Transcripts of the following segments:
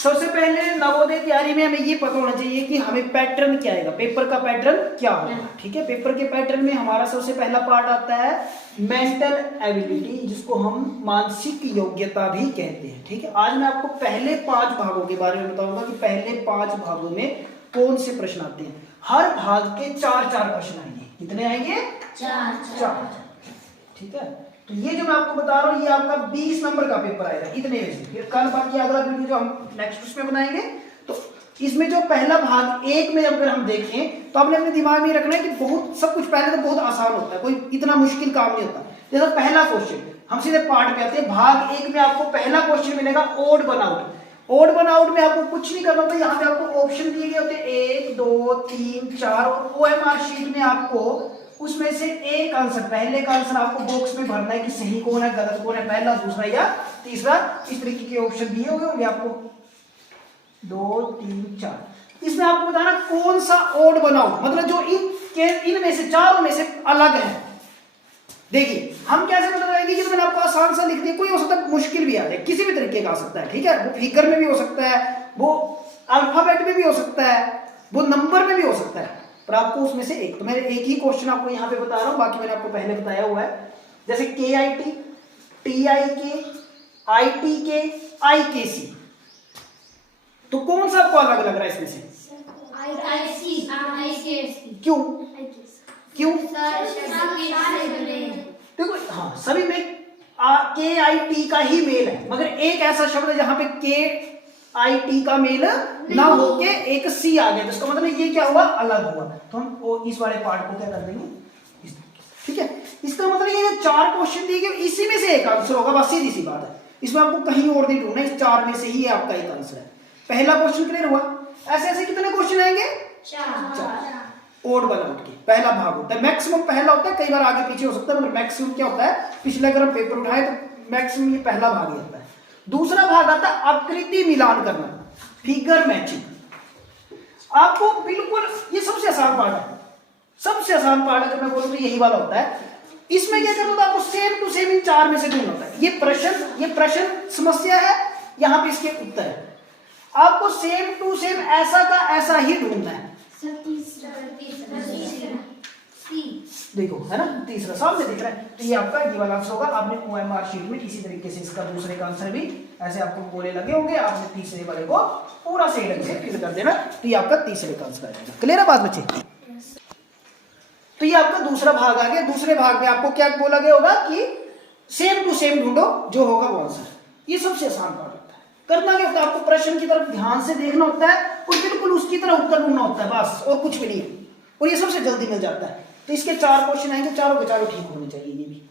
सबसे पहले नवोदय तैयारी में हमें ये पता होना चाहिए कि हमें पैटर्न क्या आएगा, पेपर का पैटर्न क्या होगा। ठीक है, पेपर के पैटर्न में हमारा सबसे पहला पार्ट आता है मेंटल एबिलिटी, जिसको हम मानसिक योग्यता भी कहते हैं। ठीक है, आज मैं आपको पहले 5 भागों के बारे में बताऊंगा कि पहले 5 भागों में कौन से प्रश्न आते हैं। हर भाग के 4-4 प्रश्न आएंगे। कितने आएंगे? 4। ठीक है, तो ये जो मैं आपको बता रहा हूँ ये आपका 20 नंबर का पेपर आएगा इतने में से। फिर कल बाकी अगला वीडियो जो हम नेक्स्ट उसमें बनाएंगे, तो इसमें जो पहला भाग 1 में अगर हम देखें तो आपने अपने दिमाग में रखना है कि बहुत सब कुछ पहले तो बहुत आसान होता है, कोई इतना मुश्किल काम नहीं होता। जैसा पहला क्वेश्चन हम सीधे पार्ट पे आते हैं। भाग 1 में आपको पहला क्वेश्चन मिलेगा odd one out. Odd one out में आपको कुछ नहीं करना होता, यहाँ पे आपको ऑप्शन दिए गए होते हैं 1 2 3 4 और OMR शीट में आपको उसमें से एक आंसर, पहले का आंसर आपको बॉक्स में भरना है कि सही कौन है गलत कौन है, पहला दूसरा या तीसरा। इस तरीके के ऑप्शन दिए हुए होंगे आपको 2 3 4। इसमें आपको बताना कौन सा ओड बनाओ, मतलब जो इनमें से चारों में से अलग है। देखिए हम कैसे बता पाएंगे कि तो मैंने आपको आसान सा लिख दिया, कोई हो सकता है मुश्किल भी आ जाए, किसी भी तरीके का आ सकता है। ठीक है, वो फिगर में भी हो सकता है, वो अल्फाबेट में भी हो सकता है, वो नंबर में भी हो सकता है, पर आपको उसमें से एक। तो मैं एक ही क्वेश्चन आपको यहाँ पे बता रहा हूँ, बाकी मैंने आपको पहले बताया हुआ है। जैसे KIT, TIK, ITK, IKC, तो कौन सा आपको अलग लग रहा है इसमें से? क्यों क्यों? देखो हाँ, सभी में KIT का ही मेल है, मगर एक ऐसा शब्द है जहां पे KIT का मेल ना होके एक C आ गया, जिसका मतलब ये क्या हुआ, अलग हुआ। तो हम इस वाले पार्ट को क्या कर देंगे, ठीक है। इसका मतलब ये 4 क्वेश्चन दिए गए, इसी में से एक आंसर होगा, बस सीधी सी बात है। इसमें आपको कहीं और नहीं ढूंढना, इस 4 में से ही आपका एक आंसर है। पहला क्वेश्चन क्लियर हुआ। ऐसे ऐसे कितने क्वेश्चन आएंगे? 4। ओड वन आउट के पहला भाग होता है, मैक्सिमम पहला होता है, कई बार आगे पीछे हो सकता है, मतलब मैक्सिमम क्या होता है, पिछले अगर हम पेपर उठाए तो मैक्सिमम ये पहला भाग ही आता है। दूसरा भाग आता है आकृति मिलान करना, फिगर मैचिंग। आपको बिल्कुल ये सबसे आसान पार्ट है, सबसे आसान पार्ट अगर मैं बोलूं तो यही वाला होता है। इसमें क्या करना होता है, आपको सेम टू सेम इन 4 में से ढूंढना होता है। ये प्रश्न समस्या है, यहाँ पे इसके उत्तर है। आपको सेम टू सेम ऐसा का ऐसा ही ढूंढना है। देखो है ना, तीसरा सामने दिख रहा है, तो ये आपका ये वाला आंसर होगा। आपने OMR शीट में इसी तरीके से इसका दूसरे का आंसर भी ऐसे आपको गोले लगे होंगे, आपने तीसरे वाले को पूरा सही ढंग से फिल कर देना, तो ये आपका तीसरे का आंसर आ जाएगा। क्लियर है बात बच्चे? तो ये आपका दूसरा भाग आ गया। दूसरे भाग में आपको क्या बोला गया होगा कि सेम टू सेम ढूंढो, जो होगा वो आंसर। ये सबसे आसान पार्ट होता है। करना क्या होता है, आपको प्रश्न की तरफ ध्यान से देखना होता है और बिल्कुल उसकी तरह उत्तर ढूंढना होता है, बस और कुछ भी नहीं, और ये सबसे जल्दी मिल जाता है। तो इसके 4 क्वेश्चन आएंगे, चारों के चारों ठीक होने चाहिए ये भी।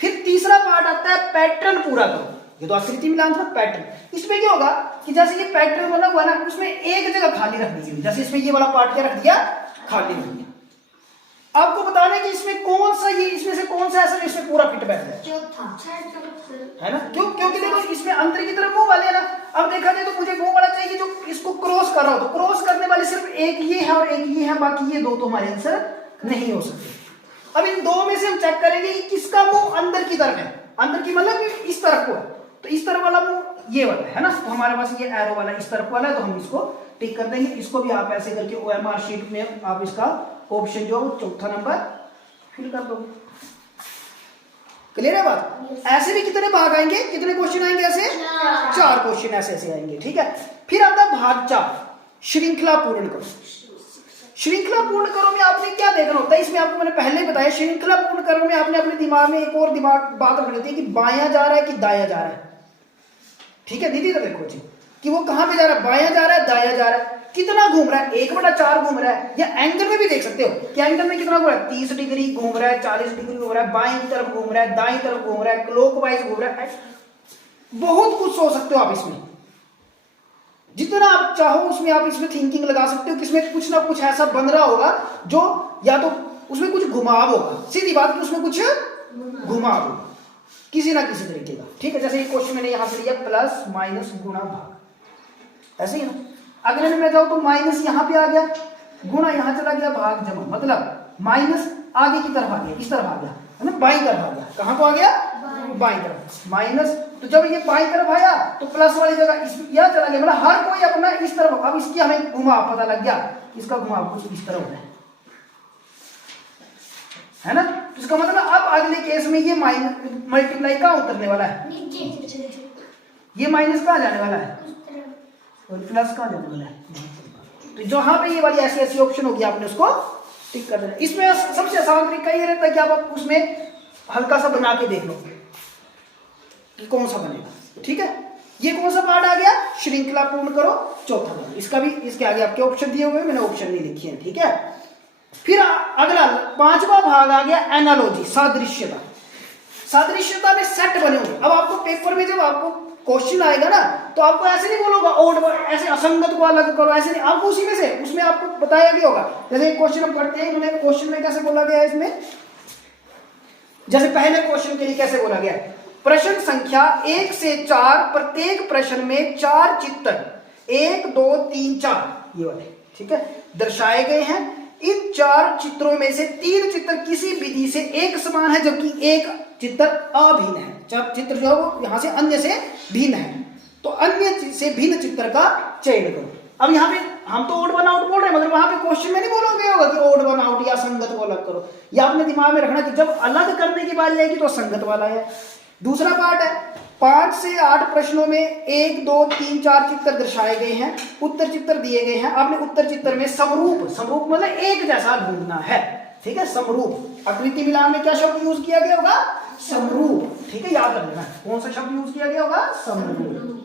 फिर तीसरा पार्ट आता है पैटर्न पूरा करो। ये तो आकृति मिलान था, पैटर्न। इसमें क्या होगा कि जैसे ये पैटर्न बना हुआ ना, उसमें एक जगह खाली रख दीजिए। जैसे इसमें ये वाला पार्ट क्या रख दिया, खाली रख दिया। आपको बताना है कि इसमें कौन सा, ये इसमें से कौन सा ऐसा इसमें पूरा फिट बैठ है, है ना? क्यों? क्योंकि देखो इसमें अंदर की तरफ मुंह वाले है ना। अब देखा जाए तो मुझे वो वाला चाहिए जो इसको क्रॉस कर रहा हो, तो क्रॉस करने वाले सिर्फ एक ये है और एक ये है, बाकी ये 2 तो हमारे आंसर नहीं हो सकते। अब इन 2 में से हम चेक करेंगे कि किसका मुंह अंदर की तरफ है, अंदर की मतलब इस तरफ को है, तो इस तरफ वाला मुंह ये वाला है ना, तो हमारे पास ये एरो वाला इस तरफ वाला है, तो हम इसको टिक कर देंगे। इसको भी आप ऐसे करके OMR शीट में आप इसका ऑप्शन जो चौथा नंबर फिल कर दो। क्लियर है बात? ऐसे भी कितने भाग आएंगे, कितने क्वेश्चन आएंगे ऐसे? 4 क्वेश्चन ऐसे ऐसे आएंगे। ठीक है, फिर आता है भाग 4, श्रृंखला पूर्ण करो। श्रृंखला पूर्ण करो में आपने क्या देखना होता है, इसमें आपको मैंने पहले बताया। श्रृंखला पूर्ण करो में आपने अपने दिमाग में एक और बात रखनी होती है कि बायां जा रहा है कि दायां जा रहा है। ठीक है दीदी, तो देखो जी कि वो कहां पे जा रहा है, बायां जा रहा है दायां जा रहा है, कितना घूम रहा है, 1/4 घूम रहा है, या एंगल में भी देख सकते हो कि एंगल में कितना घूम रहा है, 30 डिग्री घूम रहा है, 40 डिग्री घूम रहा है, बाईं तरफ घूम रहा है, दाईं तरफ घूम रहा है, क्लॉकवाइज घूम रहा है। बहुत कुछ सोच सकते हो आप इसमें, जितना आप चाहो उसमें आप इसमें थिंकिंग लगा सकते हो कि इसमें कुछ ना कुछ ऐसा बन रहा होगा जो, या तो उसमें कुछ घुमाव होगा, सीधी बात कि उसमें कुछ घुमाव होगा किसी ना किसी तरीके का। ठीक है, जैसे ये क्वेश्चन मैंने यहां से लिया प्लस माइनस गुणा भाग, ऐसे ही ना। अगले में मैं जाऊं तो माइनस यहां पे आ गया, गुणा यहां चला गया, भाग जमा, मतलब माइनस आगे की तरफ आ गया, इस तरफ आ गया, है ना, बाईं तरफ आ गया। कहाँ को आ गया? बाईं तरफ। माइनस, तो जब ये बाईं तरफ आया तो प्लस वाली जगह इस यह चला गया, मतलब हर कोई अपना इस तरफ। अब इसकी हमें घुमाव पता लग गया, इसका घुमाव कुछ इस तरफ है ना। तो इसका मतलब अब अगले केस में ये माइनस मल्टीप्लाई कहाँ उतरने वाला है? ये माइनस कहाँ जाने वाला है और प्लस कहाँ जाने वाला है? तो जहां पे ये वाली ऐसी ऐसी ऑप्शन होगी आपने उसको टिक कर देना। इसमें सबसे आसान तरीका ये रहता है कि आप उसमें हल्का सा बना के देख लो कि कौन सा बनेगा। ठीक है, ये कौन सा पार्ट आ गया? श्रृंखला पूर्ण करो चौथा पार्ट। इसका भी इसके आगे आपके ऑप्शन दिए हुए, मैंने ऑप्शन नहीं लिखी है। ठीक है, फिर अगला पांचवा भाग आ गया एनालॉजी, सादृश्यता। सादृश्यता में सेट बने होंगे। अब आपको पेपर में जब आपको क्वेश्चन आएगा ना तो आपको ऐसे नहीं बोलोगा ओड ऐसे असंगत को अलग करो, ऐसे नहीं, आपको उसी में से उसमें आपको बताया गया होगा। जैसे क्वेश्चन हम पढ़ते हैं, उन्हें क्वेश्चन में कैसे बोला गया है इसमें, जैसे पहले क्वेश्चन के लिए कैसे बोला गया है, प्रश्न संख्या 1 से 4 प्रत्येक प्रश्न में 4 चित्र 1 2 3 4 ये वाले, ठीक है, दर्शाए गए हैं। इन 4 चित्रों में से 3 चित्र किसी विधि से एक समान है जबकि एक चित्र अभिन्न है। 4 चित्र जो है वो यहाँ से अन्य से भिन्न है, तो अन्य से भिन्न चित्र का चयन करो। अब यहाँ पे हम तो ओड वन आउट बोल रहे हैं, मगर वहां पे क्वेश्चन में नहीं बोलोगे होगा कि ओड वन आउट या संगत को अलग करो। या अपने दिमाग में रखना कि जब अलग करने की बात आएगी तो संगत वाला है। दूसरा पार्ट है 5 से 8 प्रश्नों में 1 2 3 4 चित्र दर्शाए गए हैं, उत्तर चित्र दिए गए हैं। आपने उत्तर चित्र में समरूप, समरूप मतलब एक जैसा ढूंढना है। ठीक है, समरूप। आकृति मिलान में क्या शब्द यूज किया गया होगा? समरूप। ठीक है, याद रख लेना कौन सा शब्द यूज किया गया होगा? समरूप।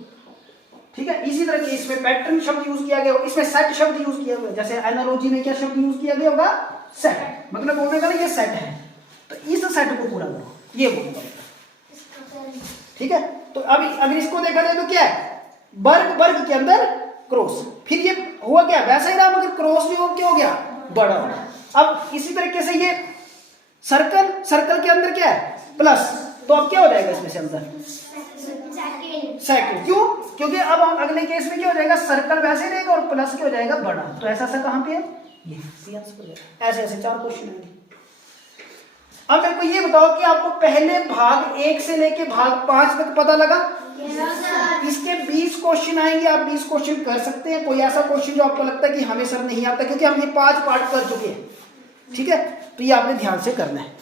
ठीक है, इसी तरह के इसमें पैटर्न शब्द यूज किया गया होगा, इसमें सेट शब्द यूज किया गया। जैसे एनालॉजी में क्या शब्द यूज किया गया होगा? सेट। मतलब बोलेगा ना ये सेट है, तो इस सेट को पूरा करो, ये बोलेगा। ठीक है, तो अभी अगर इसको देखा जाए तो क्या है? वर्ग, वर्ग के अंदर क्रॉस। फिर ये हुआ क्या? वैसा ही रहा, मगर क्रॉस भी हो क्या हो गया? बड़ा हो गया। अब इसी तरीके से ये सर्कल, सर्कल के अंदर क्या है? प्लस। तो अब क्या हो जाएगा इसमें से अंदर? सेकंड। क्यों? क्योंकि अब अगले केस में क्या हो जाएगा? सर्कल वैसे रहेगा और प्लस क्या हो जाएगा? बड़ा। तो ऐसा सा कहां पे है? ये सी आंसर हो जाएगा। ऐसे ऐसे 4 क्वेश्चन होंगे। अब मेरे को ये बताओ कि आपको पहले भाग 1 से लेके भाग 5 तक पता लगा? इसके 20 क्वेश्चन आएंगे, आप 20 क्वेश्चन कर सकते हैं। कोई ऐसा क्वेश्चन जो आपको लगता है कि हमें सर नहीं आता, क्योंकि हम ये 5 पार्ट कर चुके हैं। ठीक है, तो ये आपने ध्यान से करना है।